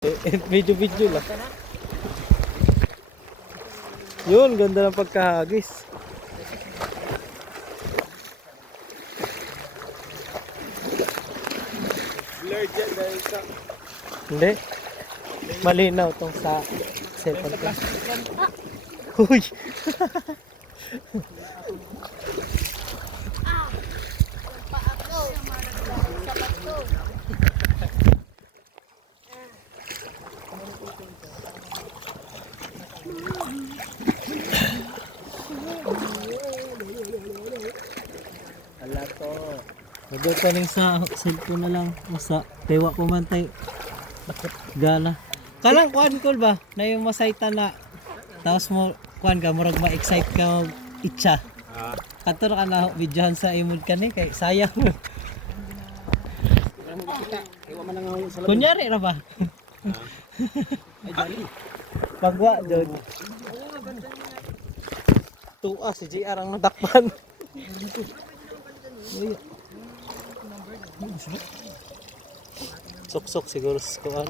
Video lang. Yun, ganda ng pagkahagis. Blurred yan dahil sa... Hindi. Malinaw tong sa cellphone ko. Uy! Ala ko. Nagdating sa cellphone na lang. Masa, tewa ko man tayo. Gana. Kalang kuhan ko ba? Na yung masayta na. Tapos mo, kuhan ka, murag ma-excite ka mag itcha. Kato ka na videohan sa imod ka ni, kay sayang. Kunyari ra ba? Ay, dali. Pagwa, Jod. Tuwa, si JR ang nadakpan. Sok-sok siguro sa kuhan.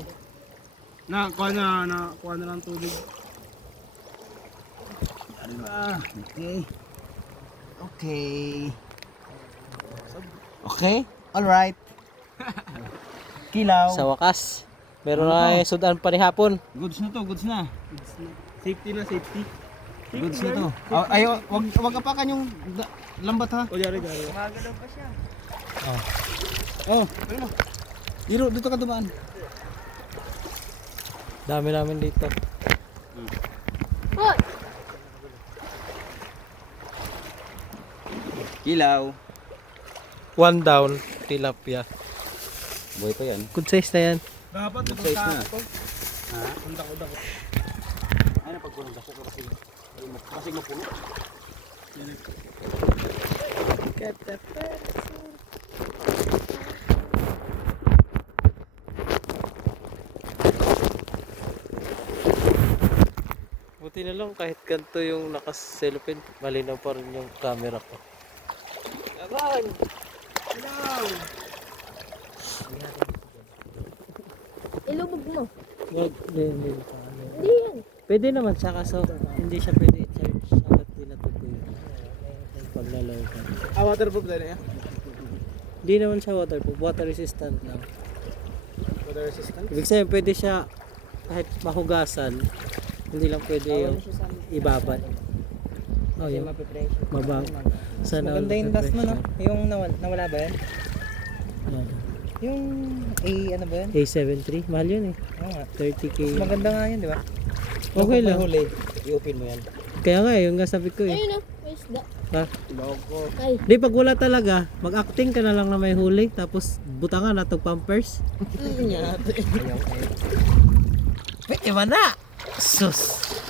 Kuha na lang tubig. Okay. Okay. Okay. All right. Kilaw. Sa wakas, meron na sudan pa ni hapon. Goods na to, goods na. Safety na, safety. Goods na to. Ay, wag apakan yung lambat ha. O, yari. Magalaw pa siya. Oh. Ano? Iro, dito ka dumaan. Dami namin dito. Kilaw. One down, tilapia. Buhay pa yan. Good size na yan. Dapat Good size na. Ang dako-dako. Ay, napagpunong dako kasi mapuno. Buti na lang kahit ganito yung naka-cellophane, malinaw pa rin yung camera ko. Laban! Ilaw! Ilubog mo. Hindi. Hindi yan. Pwede naman siya kaso hindi siya pwede i-charge agad nila tutuyo. Pag nalaw ka. Waterproof din eh. Hindi naman siya waterproof, water resistant lang. Water resistant. Ibig sabihin pwede siya kahit mahugasan, hindi lang pwede yung ibabad. Oh, yung mabang. Sana Maganda yung dust mo, no? Yung nawala ba yan? Yung ano ba yan? A73, mahal yun eh. Oo nga. 30k. Maganda nga yun, di ba? Okay lang. Huli, i-open mo yan. Kaya nga yung nga sabi ko eh. Ayun o. May isda. Ha? Bawag ko. Ay. Di pag wala talaga, mag-acting ka na lang na may huli, tapos butangan na itong pampers. Ayaw. Pwede ba na? Sus!